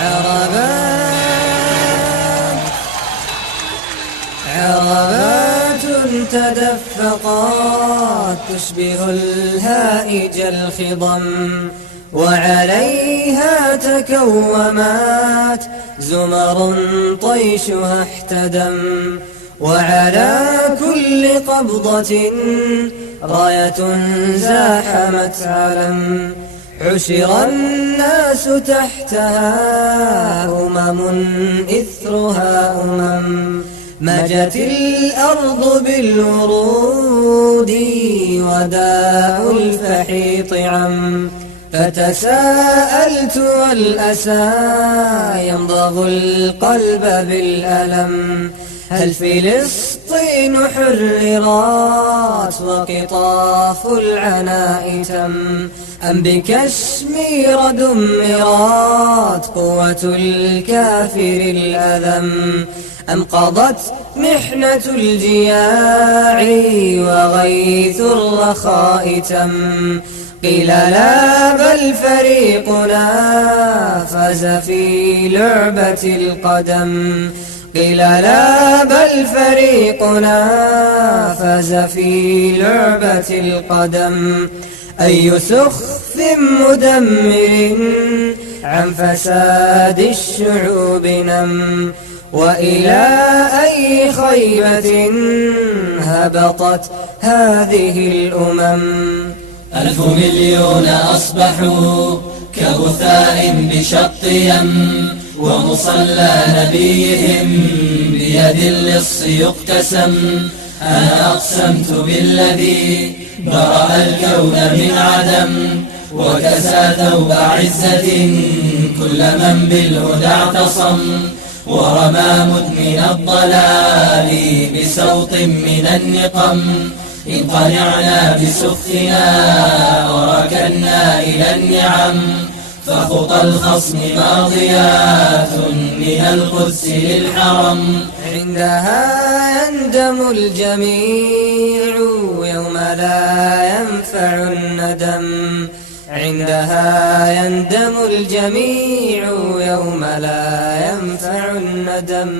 عربات تدفقات تشبه الهائج الخضم، وعليها تكومات زمر طيشها احتدم، وعلى كل قبضة راية زاحمت علم، حشر الناس تحتها إثرها مجت الأرض بالورود وداء الفحيط عم، فتساءلت والأسى يمضغ القلب بالألم، هل فلسطين حررت وقطاف العناء تم، أم بكشمير دمرت قوة الكافر الأذم، أم قضت محنة الجياع وغيث الرخاء تم، قيل لا بل فريقنا فاز في لعبة القدم، قيل لا بل فريقنا فاز في لعبة القدم، أي سخف مدمر عن فساد الشعوب نم، وإلى أي خيبة هبطت هذه الأمم. 1000 مليون أصبحوا كغثاء بشط يم، ومصلى نبيهم بيد اللص يقتسم، أنا أقسمت بالذي برأ الكون من عدم، وكسى ثوب عزة كل من بالهدى اعتصم، ورمى مدمن الضلال بسوط من النقم، انقنعنا بسخفنا وركنا إلى النعم، فخطى الخصم ماضيات من القدس للحرم، عندها يندم الجميع يوم لا ينفع الندم، عندها يندم الجميع يوم لا ينفع الندم.